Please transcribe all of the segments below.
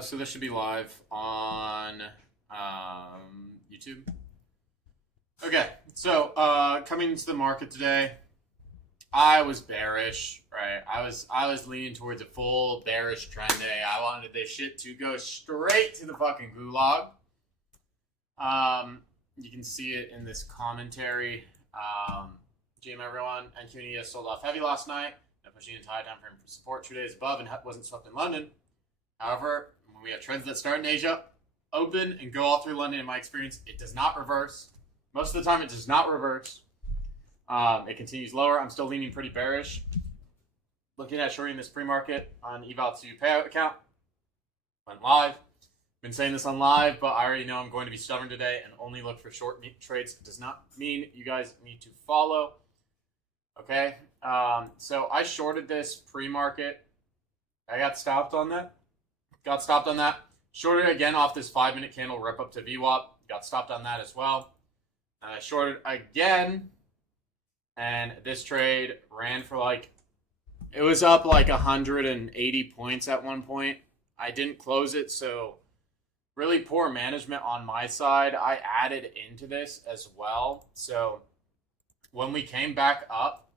So this should be live on YouTube. Okay, so coming into the market today, I was bearish, right? I was leaning towards a full bearish trend day. I wanted this shit to go straight to the fucking gulag. You can see it in this commentary. GM everyone, NQNES sold off heavy last night. Now pushing into high time frame for support 2 days above and wasn't swept in London. However, when we have trends that start in Asia, open and go all through London, in my experience, it does not reverse. Most of the time, it does not reverse. It continues lower. I'm still leaning pretty bearish. Looking at shorting this pre-market on eval to payout account. Went live. Been saying this on live, but I already know I'm going to be stubborn today and only look for short trades. It does not mean you guys need to follow. Okay? So I shorted this pre-market. I got stopped on that. Shorted again off this 5-minute candle rip up to VWAP. Got stopped on that as well. I shorted again. And this trade ran for it was up like 180 points at one point. I didn't close it, so really poor management on my side. I added into this as well. So when we came back up,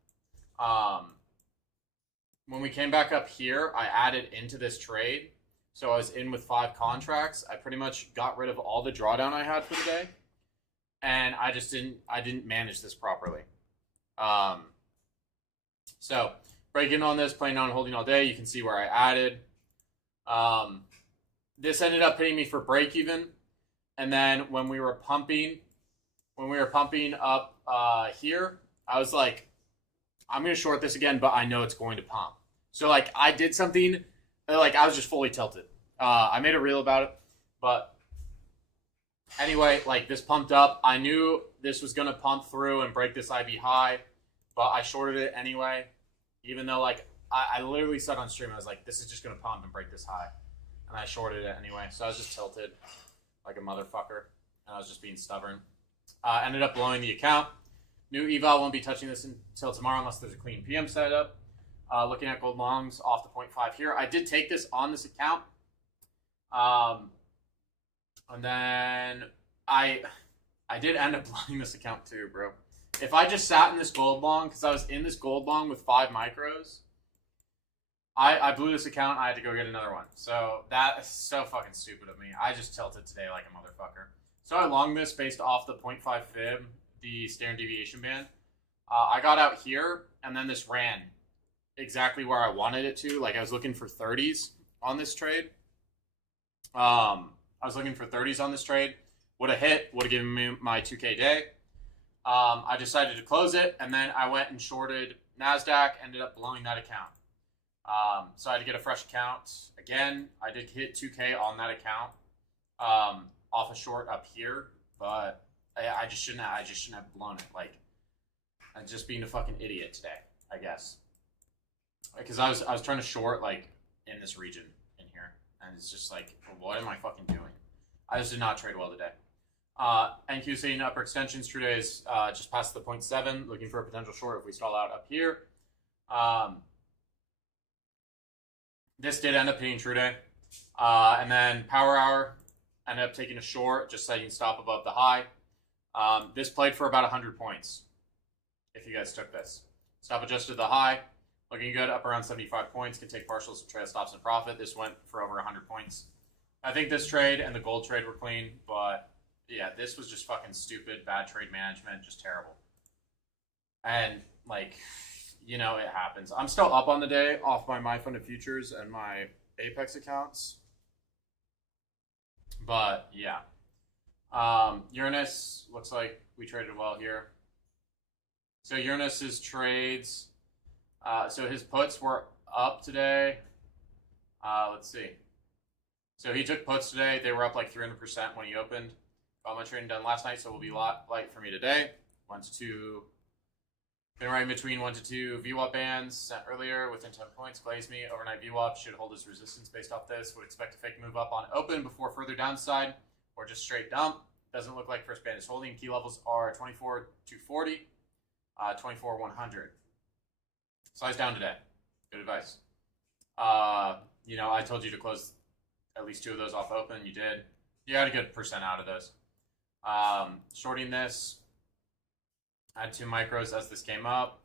here, I added into this trade. So I was in with 5 contracts. I pretty much got rid of all the drawdown I had for the day. And I didn't manage this properly. So breaking on this, playing on holding all day, you can see where I added. This ended up hitting me for break even. And then when we were pumping up here, I was like, I'm going to short this again, but I know it's going to pump. So I did something, I was just fully tilted. I made a reel about it, but anyway, this pumped up. I knew this was going to pump through and break this IB high, but I shorted it anyway, even though I literally said on stream, I was like, this is just going to pump and break this high. And I shorted it anyway. So I was just tilted like a motherfucker, and I was just being stubborn. Ended up blowing the account. New eval won't be touching this until tomorrow unless there's a clean PM setup. Looking at gold longs off the 0.5 here. I did take this on this account. And then I did end up blowing this account too, bro. If I just sat in this gold long, because I was in this gold long with 5 micros, I blew this account. I had to go get another one. So that is so fucking stupid of me. I just tilted today like a motherfucker. So I longed this based off the 0.5 fib, the standard deviation band. I got out here, and then this ran exactly where I wanted it to. I was looking for 30s on this trade. I was looking for 30s on this trade. Would have hit, would have given me my 2K day. I decided to close it, and then I went and shorted NASDAQ, ended up blowing that account. So I had to get a fresh account. Again, I did hit 2K on that account off a short up here, but I just shouldn't have blown it. I'm just being a fucking idiot today, I guess. Because I was trying to short in this region in here, and it's just what am I fucking doing? I just did not trade well today. NQ seeing upper extensions. True days just past the 0.7. Looking for a potential short if we stall out up here. This did end up hitting true day. And then power hour ended up taking a short, just setting stop above the high. This played for about 100 points. If you guys took this. Stop adjusted the high. Looking good, up around 75 points. Can take partials, trail stops, and profit. This went for over 100 points. I think this trade and the gold trade were clean, but yeah, this was just fucking stupid, bad trade management, just terrible. And it happens. I'm still up on the day off my MyFunded Futures and my Apex accounts. But yeah. Uranus looks like we traded well here. So Uranus's trades, so his puts were up today. Let's see. So he took puts today. They were up 300% when he opened. Got my trading done last night, so it will be light for me today. 1 to 2. Been right in between 1 to 2 VWAP bands sent earlier within 10 points. Glaze me. Overnight VWAP should hold his resistance based off this. Would expect a fake move up on open before further downside or just straight dump. Doesn't look like first band is holding. Key levels are 24 to 40, 24 100. Size down today. Good advice. I told you to close at least 2 of those off open. You did. You got a good percent out of those. Shorting this. Had 2 micros as this came up.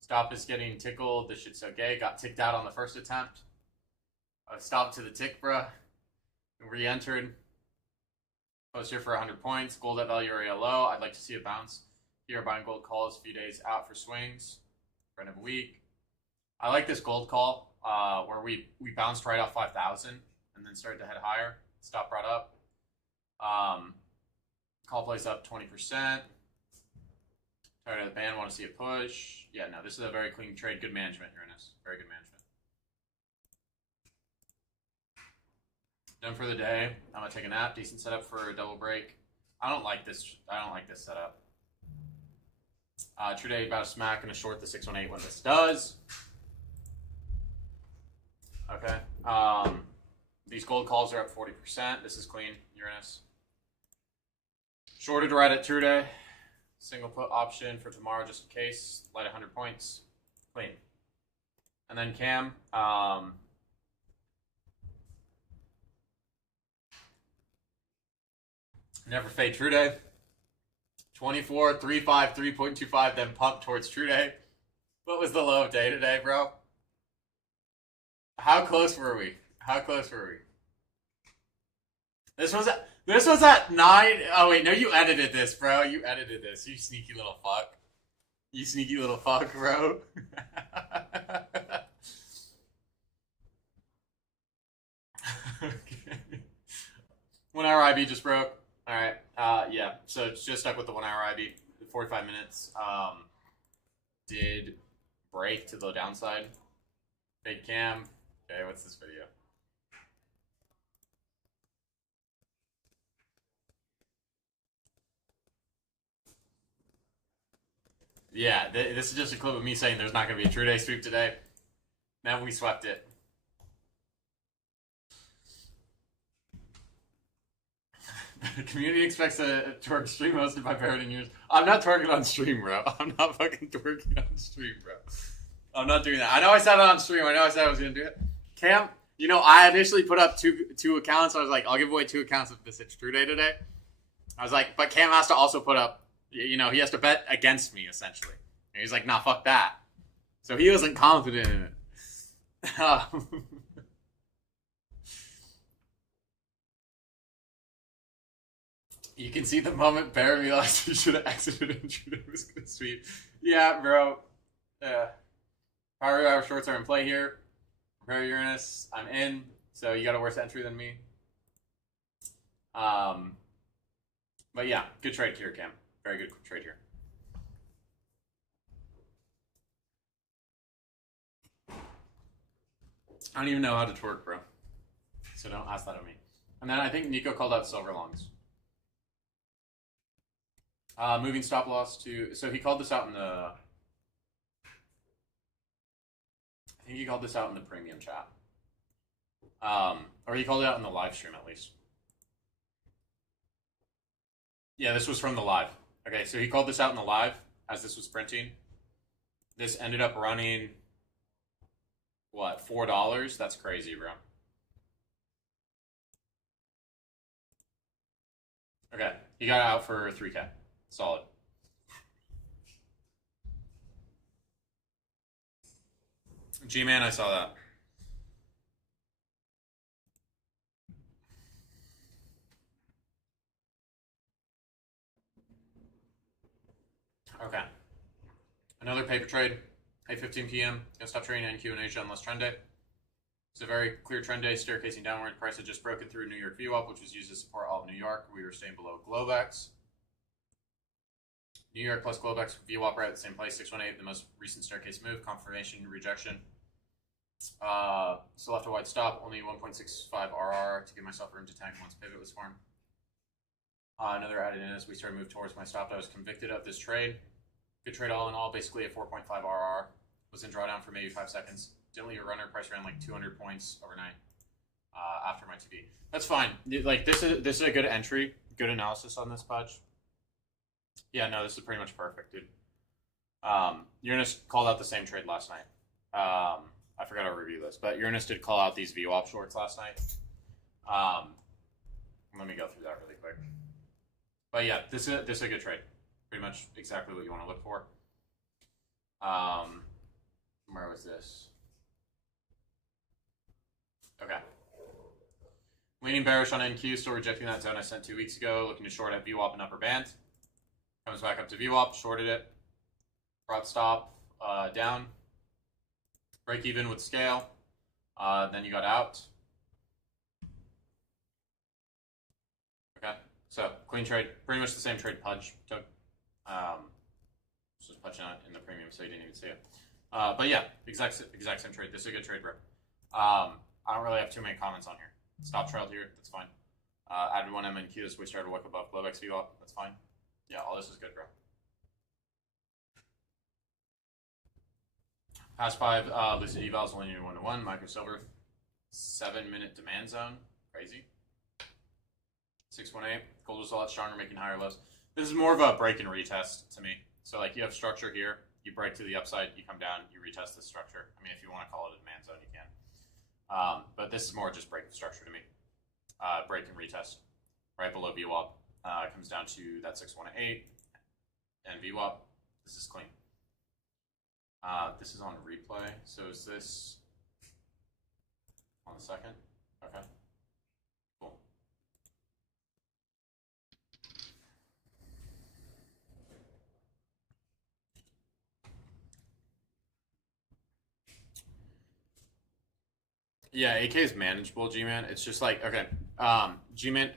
Stop is getting tickled. This shit's so gay. Got ticked out on the first attempt. Stop to the tick, bruh. Re-entered. Post here for 100 points. Gold at value area low. I'd like to see a bounce. Here, buying gold calls. A few days out for swings. Friend of a week. I like this gold call where we bounced right off 5,000 and then started to head higher. Stop brought up. Call plays up 20%. Tired of the band. Want to see a push. Yeah, no, this is a very clean trade. Good management, Uranus. Very good management. Done for the day. I'm gonna take a nap. Decent setup for a double break. I don't like this setup. True day about a smack and a short the 618 when this does. Okay. These gold calls are up 40%. This is clean, Uranus. Shorted right at true day. Single put option for tomorrow just in case. Light 100 points. Clean. And then Cam. Never fade true day. 24, 3.5, 3.25, then pump towards true day. What was the low of day today, bro? How close were we? How close were we? This was at 9. Oh wait, no, you edited this, bro. You edited this. You sneaky little fuck. You sneaky little fuck, bro. Okay. 1 hour IB just broke. All right. Yeah. So it's just stuck with the 1 hour IB. 45 minutes. Did break to the downside. Fake cam. Okay. What's this video? Yeah. This is just a clip of me saying there's not going to be a true day sweep today. Then we swept it. The community expects a twerk stream hosted by parroting yours. I'm not twerking on stream, bro. I'm not fucking twerking on stream, bro. I'm not doing that. I know I said it on stream. I know I said I was going to do it. Cam, you know, I initially put up two accounts. I was like, I'll give away 2 accounts if this hits true day today. I was like, but Cam has to also put up, you know, he has to bet against me, essentially. And he's like, nah, fuck that. So he wasn't confident in it. You can see the moment Bear realized he should have exited and Trudeau was going to sweep. Yeah, bro. Power Hour shorts are in play here. Prepare Uranus. I'm in. So you got a worse entry than me. But yeah, good trade here, Cam. Very good trade here. I don't even know how to twerk, bro. So don't ask that of me. And then I think Nico called out silver longs. Moving stop loss to... So he called this out in the... I think he called this out in the premium chat. Or he called it out in the live stream, at least. Yeah, this was from the live. Okay, so he called this out in the live as this was printing. This ended up running... What, $4? That's crazy, bro. Okay, he got out for 3K. Solid. G-Man, I saw that. Okay. Another paper trade. 8:15 p.m. Gonna stop trading NQ in Asia unless trend day. It's a very clear trend day, staircasing downward. Price had just broken through New York VWAP, which was used to support all of New York. We were staying below Globex. New York plus Globex VWAP right at the same place. 618, the most recent staircase move. Confirmation, rejection. So left a wide stop. Only 1.65 RR to give myself room to tank once pivot was formed. Another added in as we started to move towards my stop. I was convicted of this trade. Good trade all in all. Basically a 4.5 RR. Was in drawdown for maybe 5 seconds. Didn't leave a runner. Price ran like 200 points overnight after my TB. That's fine. Like this is a good entry. Good analysis on this pudge. Yeah, no, this is pretty much perfect, dude. Uranus called out the same trade last night. I forgot to review this, but Uranus did call out these VWAP shorts last night. Let me go through that really quick. But yeah, this is a good trade. Pretty much exactly what you want to look for. Where was this? Okay. Leaning bearish on NQ, still rejecting that zone I sent 2 weeks ago. Looking to short at VWAP and upper band. Comes back up to VWAP, shorted it. Brought stop down. Break even with scale. Then you got out. Okay, so clean trade. Pretty much the same trade Pudge took. Just punching out in the premium, so you didn't even see it. But yeah, exact same trade. This is a good trade, bro. I don't really have too many comments on here. Stop trailed here. That's fine. Added one MNQ as we started to work above blowups VWAP. That's fine. Yeah, all this is good, bro. Past 5 lucid evals linear 1-to-1. Micro silver. 7-minute demand zone. Crazy. 618. Gold was a lot stronger, making higher lows. This is more of a break and retest to me. So like you have structure here, you break to the upside, you come down, you retest this structure. I mean, if you want to call it a demand zone, you can. But this is more just break of structure to me. Break and retest. Right below VWAP. Comes down to that 618 and VWAP. This is clean. This is on replay. So is this on the second? Okay. Cool. Yeah, AK is manageable, G-Man. It's just like, okay, G-Man,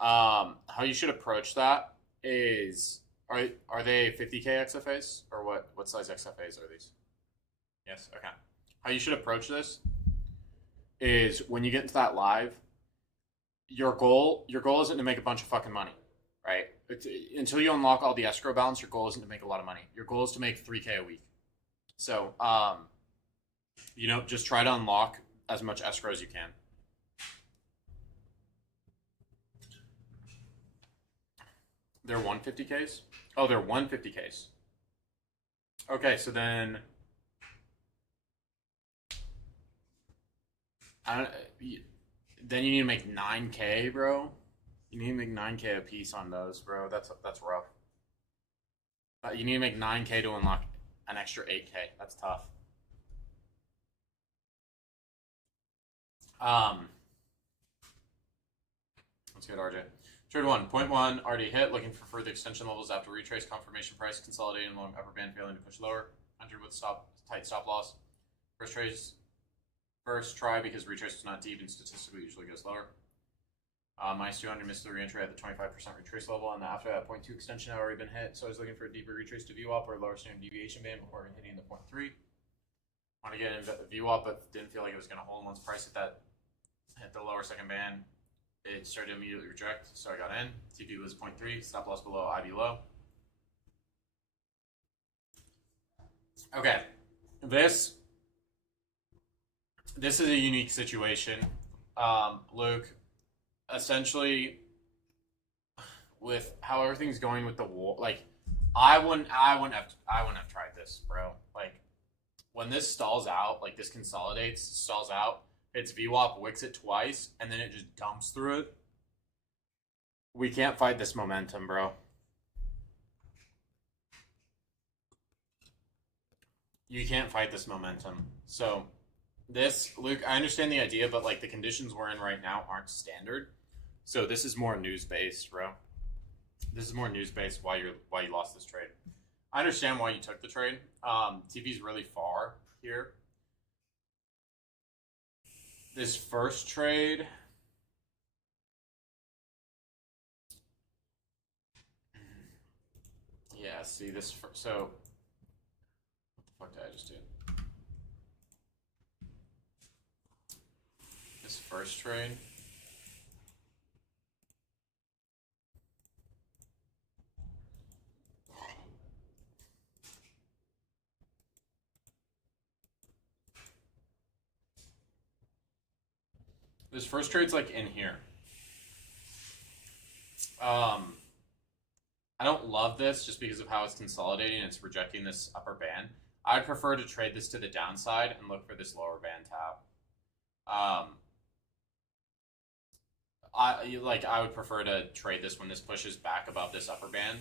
how you should approach that is, are they 50K XFAs? Or what size XFAs are these? Yes, okay. How you should approach this is when you get into that live, your goal isn't to make a bunch of fucking money, right? Until you unlock all the escrow balance, your goal isn't to make a lot of money. Your goal is to make 3K a week. So, just try to unlock as much escrow as you can. They're 150Ks? Oh, they're 150Ks. Okay, so then then you need to make 9K, bro. You need to make 9K a piece on those, bro. That's rough. You need to make 9K to unlock an extra 8K. That's tough. Let's get RJ. Trade 1, 0.1, already hit. Looking for further extension levels after retrace. Confirmation price consolidating along upper band, failing to push lower. 100 with tight stop loss. First try because retrace was not deep and statistically usually goes lower. Minus 200 missed the reentry at the 25% retrace level, and after that 0.2 extension had already been hit. So I was looking for a deeper retrace to VWAP or a lower standard deviation band before hitting the 0.3. Want to get into VWAP, but didn't feel like it was going to hold. Once price hit the lower second band, it started to immediately reject, so I got in. TP was 0.3, stop loss below, IB low. Okay, this is a unique situation. Luke, essentially, with how everything's going with the war, like I wouldn't have tried this, bro. Like when this stalls out, like this consolidates, stalls out. It's VWAP, wicks it twice, and then it just dumps through it. We can't fight this momentum, bro. You can't fight this momentum. So, Luke, I understand the idea, but like the conditions we're in right now aren't standard. So this is more news-based, bro. This is more news-based why you lost this trade. I understand why you took the trade. TV's really far here. This first trade, yeah. See this. So, what the fuck did I just do? This first trade. This first trade's like in here. I don't love this just because of how it's consolidating. It's rejecting this upper band. I'd prefer to trade this to the downside and look for this lower band tap. I would prefer to trade this when this pushes back above this upper band,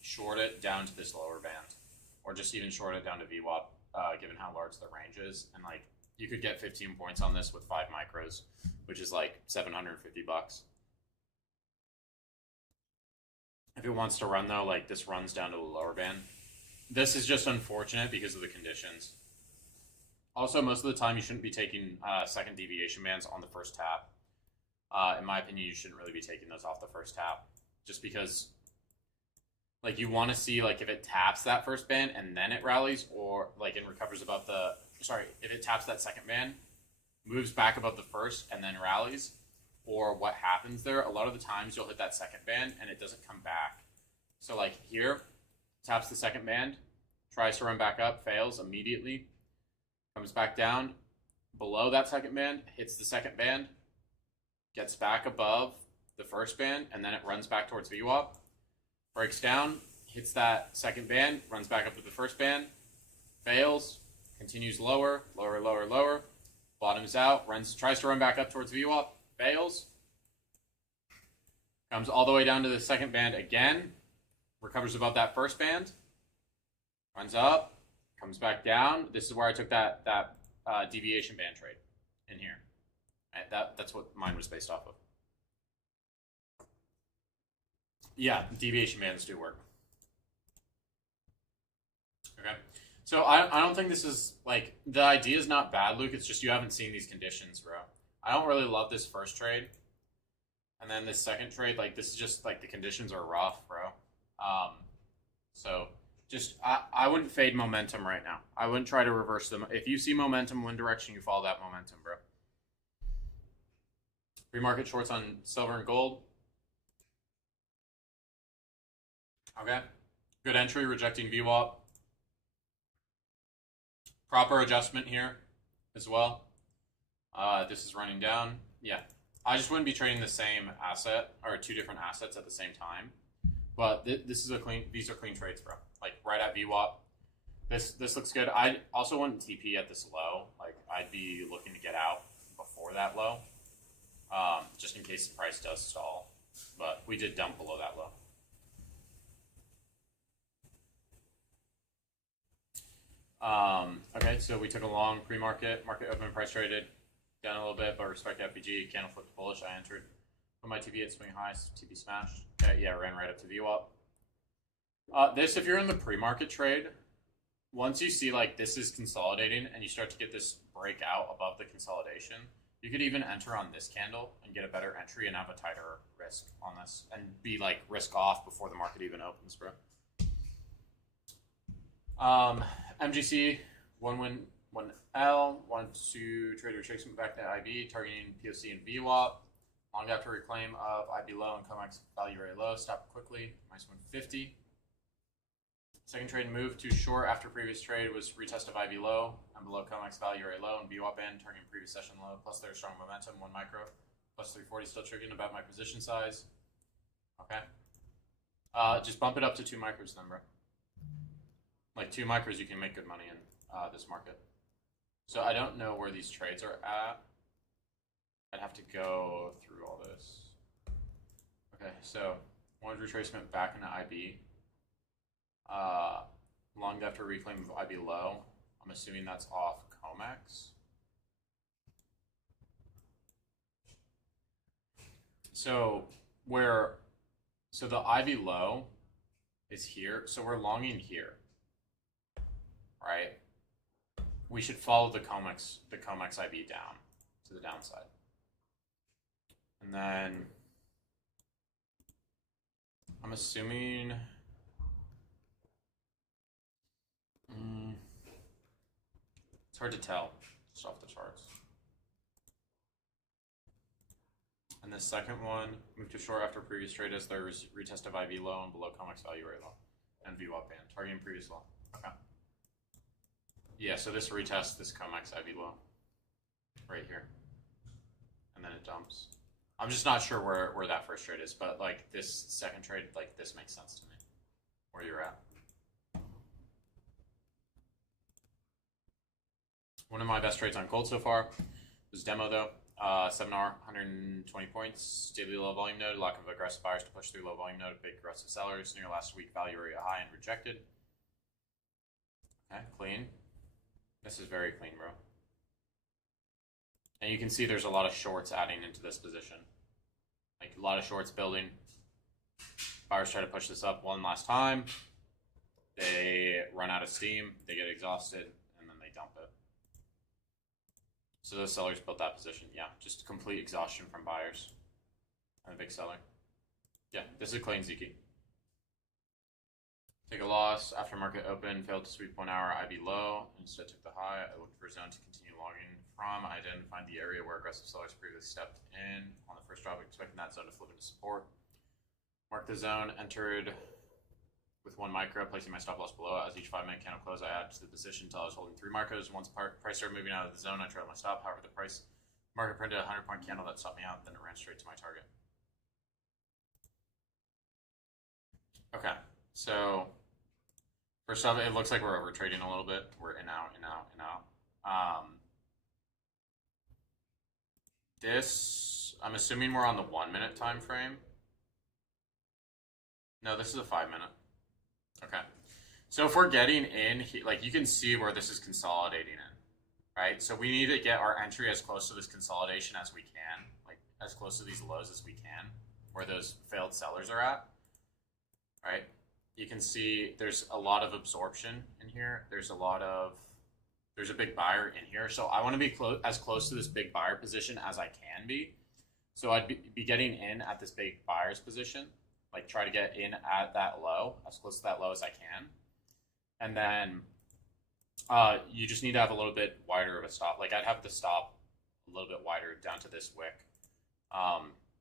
short it down to this lower band, or just even short it down to VWAP, given how large the range is, and like you could get 15 points on this with 5 micros, which is like $750. If it wants to run though, like this runs down to the lower band. This is just unfortunate because of the conditions. Also, most of the time you shouldn't be taking second deviation bands on the first tap. In my opinion, you shouldn't really be taking those off the first tap, just because like you want to see like if it taps that first band and then it rallies, or like and recovers above the if it taps that second band, moves back above the first and then rallies, or what happens there. A lot of the times you'll hit that second band and it doesn't come back. So like here, taps the second band, tries to run back up, fails immediately, comes back down below that second band, hits the second band, gets back above the first band, and then it runs back towards VWAP, breaks down, hits that second band, runs back up to the first band, fails, continues lower, lower, lower, lower, bottoms out, tries to run back up towards VWAP, fails, comes all the way down to the second band again, recovers above that first band, runs up, comes back down. This is where I took that deviation band trade in here. That's what mine was based off of. Yeah, deviation bands do work. Okay. So I don't think this is, like, the idea is not bad, Luke. It's just you haven't seen these conditions, bro. I don't really love this first trade. And then this second trade, like, this is just, like, the conditions are rough, bro. So just, I wouldn't fade momentum right now. I wouldn't try to reverse them. If you see momentum, one direction, you follow that momentum, bro. Pre-market shorts on silver and gold. Okay. Good entry, rejecting VWAP. Proper adjustment here as well. This is running down. Yeah. I just wouldn't be trading the same asset or two different assets at the same time. But this is these are clean trades, bro. Like right at VWAP. This looks good. I also wouldn't TP at this low. Like I'd be looking to get out before that low. Just in case the price does stall. But we did dump below that low. Okay, so we took a long pre-market, market open, price traded, down a little bit, but respect FBG, candle flipped bullish, I entered. Put my TP at swing highs, TP smashed. Okay, yeah, ran right up to VWAP. This, if you're in the pre-market trade, once you see like this is consolidating and you start to get this breakout above the consolidation, you could even enter on this candle and get a better entry and have a tighter risk on this and be like risk off before the market even opens, bro. MGC, 1 win, 1 L, wanted to trade a retracement back to IB, targeting POC and VWAP. Long after reclaim of IB low and COMEX value very low, stop quickly, minus 150. Second trade move to short after previous trade was retest of IB low and below COMEX value very low and VWAP in, targeting previous session low, plus their strong momentum, 1 micro, plus 340, still triggering about my position size. Okay. Just bump it up to 2 micros then, bro. Like 2 micros, you can make good money in this market. So I don't know where these trades are at. I'd have to go through all this. Okay, so one retracement back into IB. Long after reclaim of IB low. I'm assuming that's off COMEX. So the IB low is here. So we're longing here. Right? We should follow the COMEX IB down to the downside. And then I'm assuming it's hard to tell just off the charts. And the second one, move to short after previous trade as their retest of IB low and below COMEX value very low. And VWAP band, targeting previous low. Okay. Yeah, so this retests this COMEX IB low right here. And then it dumps. I'm just not sure where that first trade is, but like this second trade, like this makes sense to me, where you're at. One of my best trades on gold so far was demo though. 7R, 120 points. Daily low volume node. Lack of aggressive buyers to push through low volume node. Big aggressive sellers. Near last week, value area high and rejected. Okay, clean. This is very clean, bro. And you can see there's a lot of shorts adding into this position. Like a lot of shorts building. Buyers try to push this up one last time. They run out of steam. They get exhausted, and then they dump it. So those sellers built that position. Yeah, just complete exhaustion from buyers. And a big seller. Yeah, this is clean Ziki. Take a loss. After market open, failed to sweep 1 hour IB low. Instead took the high. I looked for a zone to continue logging from. I didn't find the area where aggressive sellers previously stepped in. On the first drop, expecting that zone to flip into support. Mark the zone. Entered with 1 micro, placing my stop loss below. As each 5-minute candle close, I added to the position until I was holding 3 micros. Once price started moving out of the zone, I trailed my stop. However, the market printed a 100-point candle that stopped me out. Then it ran straight to my target. Okay, so first off, it looks like we're over trading a little bit. We're in, out, in, out, in, out. This, I'm assuming we're on the 1-minute time frame. No, this is a 5-minute. Okay, so if we're getting in, like you can see where this is consolidating in, right? So we need to get our entry as close to this consolidation as we can, like as close to these lows as we can, where those failed sellers are at, right? You can see there's a lot of absorption in here. There's a big buyer in here. So I want to be as close to this big buyer position as I can be. So I'd be getting in at this big buyer's position. Like try to get in at that low, as close to that low as I can. And then you just need to have a little bit wider of a stop. Like I'd have the stop a little bit wider down to this wick.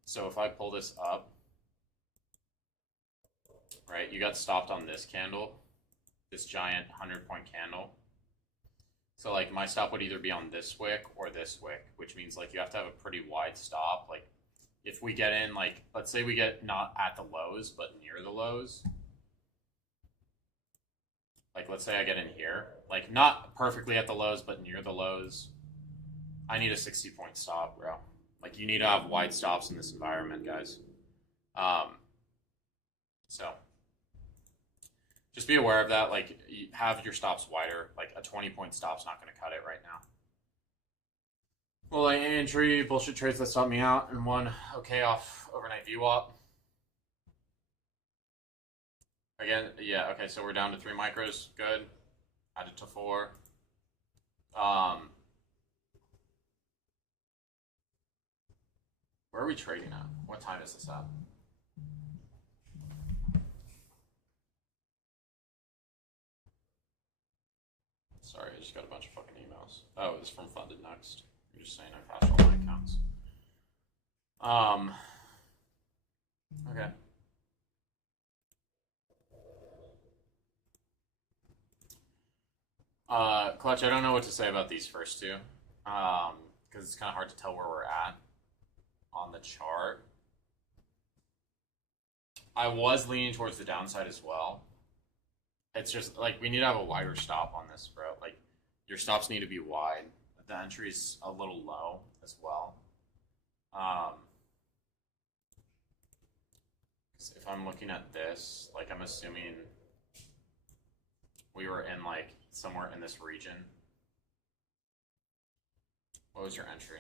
So if I pull this up, right, you got stopped on this candle, this giant 100-point candle. So like my stop would either be on this wick or this wick, which means like you have to have a pretty wide stop. Like if we get in, like, let's say we get not at the lows, but near the lows. Like, let's say I get in here. Like, not perfectly at the lows, but near the lows. I need a 60-point stop, bro. Like, you need to have wide stops in this environment, guys. So, just be aware of that. Like, have your stops wider. Like, a 20-point stop's not going to cut it right now. Well, entry, bullshit trades that stopped me out, and 1 okay off overnight VWAP. Again, yeah, okay, so we're down to 3 micros. Good. Added to 4. Where are we trading at? What time is this at? Sorry, I just got a bunch of fucking emails. Oh, it's from Funded Next. You're just saying I passed all my accounts. Okay. Clutch, I don't know what to say about these first two. Because it's kind of hard to tell where we're at on the chart. I was leaning towards the downside as well. It's just, like, we need to have a wider stop on this, bro. Like, your stops need to be wide. The entry's a little low as well. If I'm looking at this, like, I'm assuming we were in, like, somewhere in this region. What was your entry?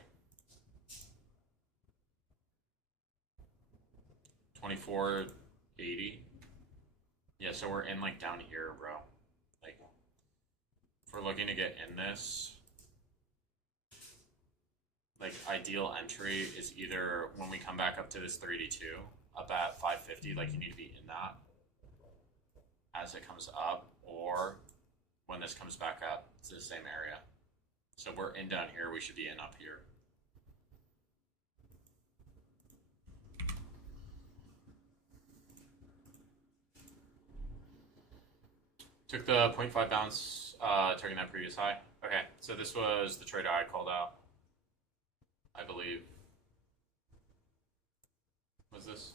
2480. Yeah, so we're in, like, down here, bro. Like, if we're looking to get in this, like, ideal entry is either when we come back up to this 382, up at 550, like, you need to be in that as it comes up, or when this comes back up to the same area. So we're in down here, we should be in up here. Took the 0.5 bounce, taking that previous high. Okay, so this was the trader I called out, I believe. Was this?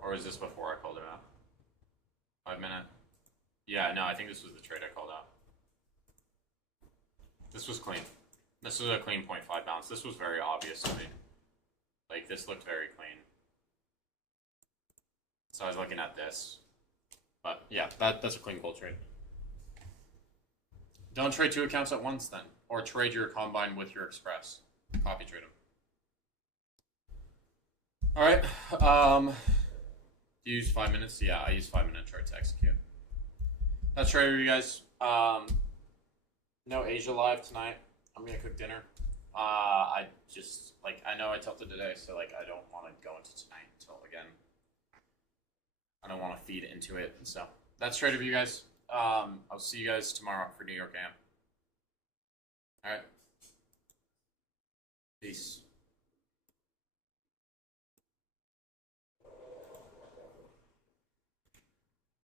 Or was this before I called it out? 5 minute? Yeah, no, I think this was the trade I called out. This was clean. This was a clean 0.5 bounce. This was very obvious to me. Like, this looked very clean. So I was looking at this. But yeah, that's a clean gold trade. Don't trade 2 accounts at once then. Or trade your combine with your express. Copy trade them. Alright. You use 5 minutes? Yeah, I use 5 minute trade to execute. That's trade review, guys. No Asia live tonight. I'm gonna cook dinner. I just I know I tilted today, so I don't want to go into tonight until again. I don't want to feed into it. So that's trade review, guys. I'll see you guys tomorrow for New York Am. All right. Peace.